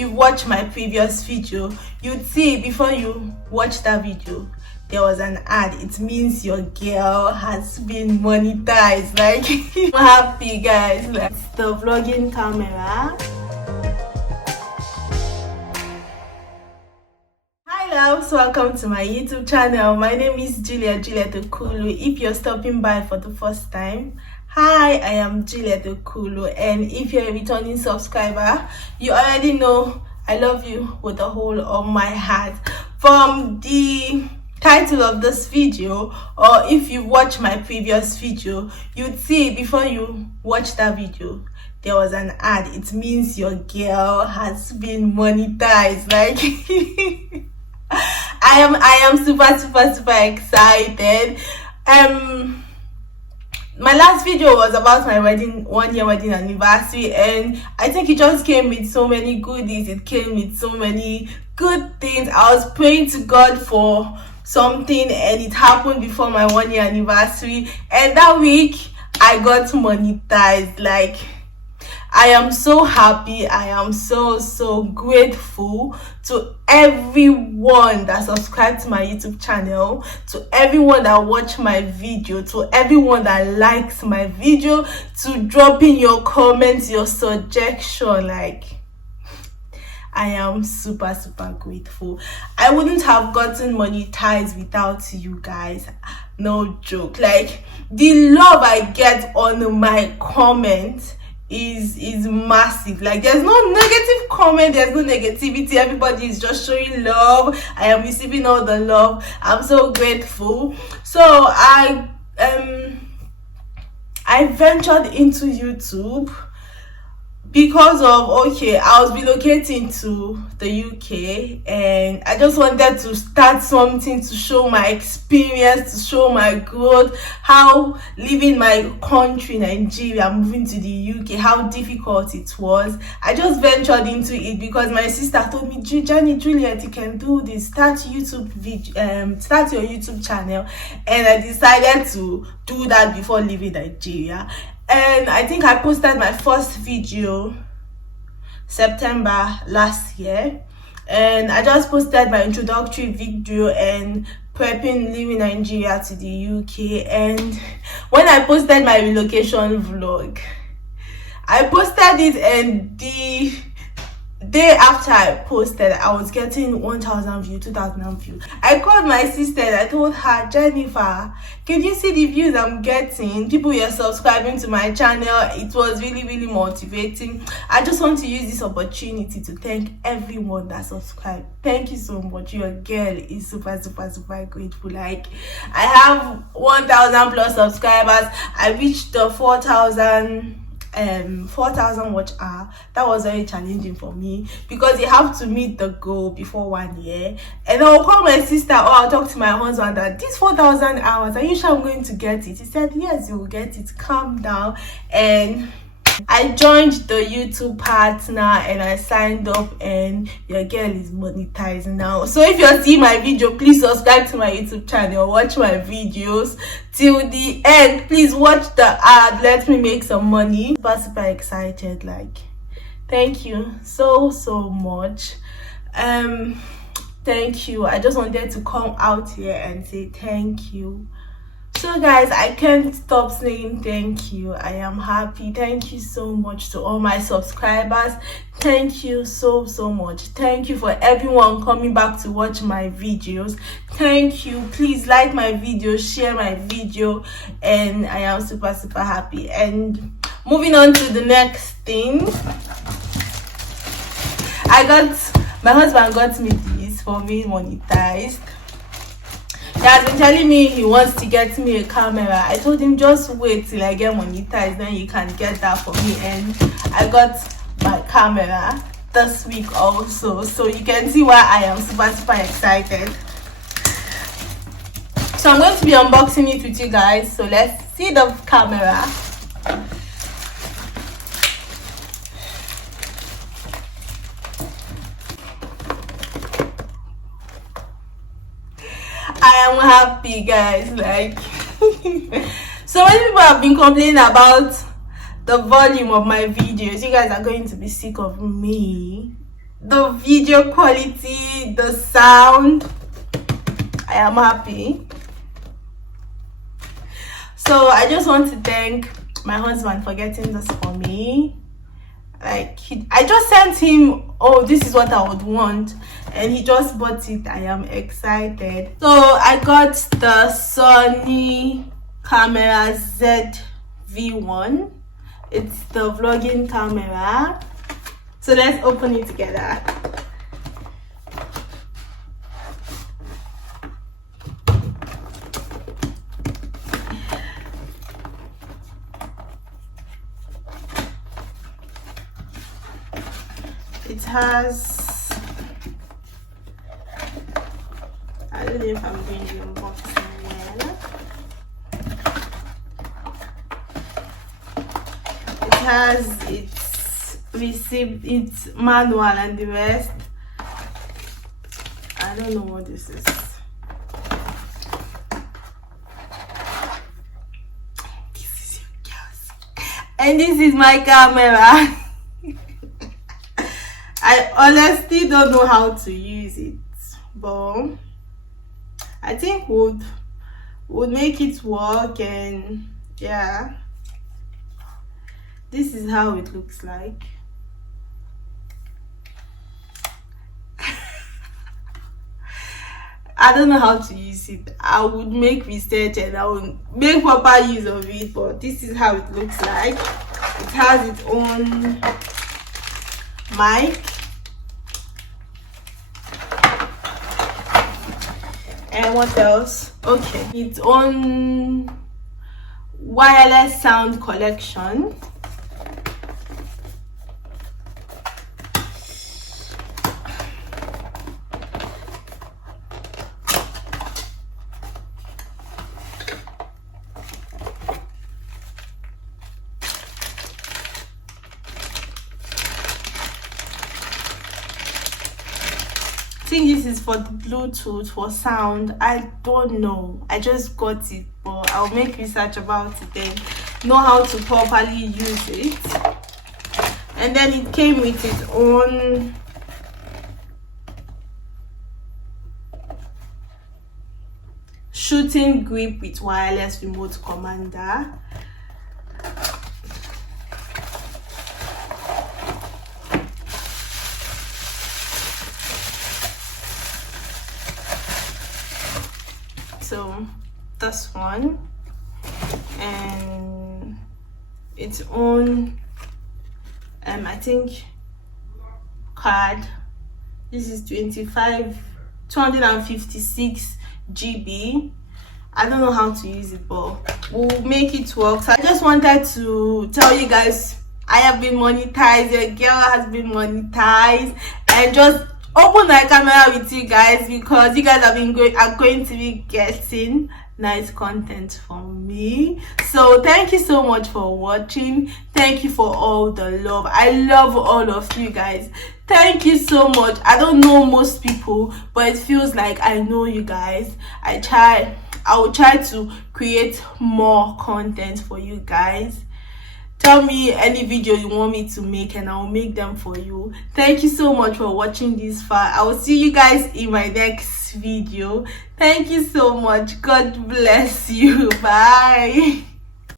you watch my previous video, you'd see before you watch that video there was an ad. It means your girl has been monetized. Like, I'm happy, guys. Like, it's the vlogging camera. Hi loves, welcome to my YouTube channel. My name is Juliet Okulu. If you're stopping by for the first time, hi, I am Juliet Okulu, and if you're a returning subscriber, you already know I love you with the whole of my heart. From the title of this video, or if you watch my previous video, you'd see before you watch that video there was an ad. It means your girl has been monetized. Like, I am super excited. My last video was about my wedding, 1 year wedding anniversary, and I think it just came with so many goodies. It came with so many good things. I was praying to God for something, and it happened before my 1 year anniversary, and that week I got monetized. Like, I am so happy. I am so grateful to everyone that subscribed to my YouTube channel, to everyone that watched my video, to everyone that likes my video, to drop in your comments, your suggestion. Like, I am super grateful. I wouldn't have gotten monetized without you guys. No joke. Like, the love I get on my comments is massive. Like, there's no negative comment, there's no negativity. Everybody is just showing love. I am receiving all the love. I'm so grateful. So I ventured into YouTube because of, okay, I was relocating to the UK, and I just wanted to start something to show my experience, to show my growth, how living my country, Nigeria, moving to the UK, how difficult it was. I just ventured into it because my sister told me, Juliet, you can do this, start your YouTube channel, and I decided to do that before leaving Nigeria. And I think I posted my first video September last year, and I just posted my introductory video and prepping leaving Nigeria to the UK. And when I posted my relocation vlog, I posted it, and the day after I posted, I was getting 1,000 views, 2,000 views. I called my sister and I told her, Jennifer, can you see the views I'm getting? People were subscribing to my channel. It was really motivating. I just want to use this opportunity to thank everyone that subscribed. Thank you so much. Your girl is super grateful. Like, I have 1,000 plus subscribers. I reached the 4,000 watch hour. That was very challenging for me because you have to meet the goal before 1 year. And I'll call my sister, or I'll talk to my husband that this 4,000 hours, are you sure I'm going to get it? He said, yes, you will get it, calm down. And I joined the YouTube partner and I signed up, and your girl is monetized now. So if you're seeing my video, please subscribe to my YouTube channel, watch my videos till the end. Please watch the ad, let me make some money. Super excited. Like, thank you so much. Thank you. I just wanted to come out here and say thank you. So guys, I can't stop saying thank you. I am happy. Thank you so much to all my subscribers. Thank you so much. Thank you for everyone coming back to watch my videos. Thank you. Please like my video, share my video, and I am super happy. And moving on to the next thing, my husband got me this for being monetized. He has been telling me he wants to get me a camera. I told him just wait till I get monetized, then you can get that for me. And I got my camera this week also, so you can see why I am super excited. So I'm going to be unboxing it with you guys. So let's see the camera. I am happy, guys. Like, so many people have been complaining about the volume of my videos. You guys are going to be sick of me. the video quality, the sound. I am happy. So I just want to thank my husband for getting this for me. Like, I just sent him, oh, this is what I would want, and he just bought it. I am excited. So I got the Sony camera ZV-1. It's the vlogging camera. So let's open it together. It has, I don't know if I'm doing the unboxing well. It has its receipt, its manual and the rest. I don't know what this is. This is your girls. And this is my camera. I honestly don't know how to use it, but I think would make it work. And yeah, this is how it looks like. I don't know how to use it. I would make research and I would make proper use of it, but this is how it looks like. It has its own mic. And what else? Okay, its own wireless sound collection. I think this is for the Bluetooth, for sound. I don't know, I just got it, but I'll make research about it and know how to properly use it. And then it came with its own shooting grip with wireless remote commander. So this one, and its own I think card. This is 256 GB. I don't know how to use it, but we'll make it work. So I just wanted to tell you guys I have been monetized. Your girl has been monetized, and just open my camera with you guys because you guys are going to be getting nice content from me. So thank you so much for watching. Thank you for all the love. I love all of you guys. Thank you so much. I don't know most people, but it feels like I know you guys. I will try to create more content for you guys. Tell me any video you want me to make and I'll make them for you. Thank you so much for watching this far. I will see you guys in my next video. Thank you so much. God bless you. Bye.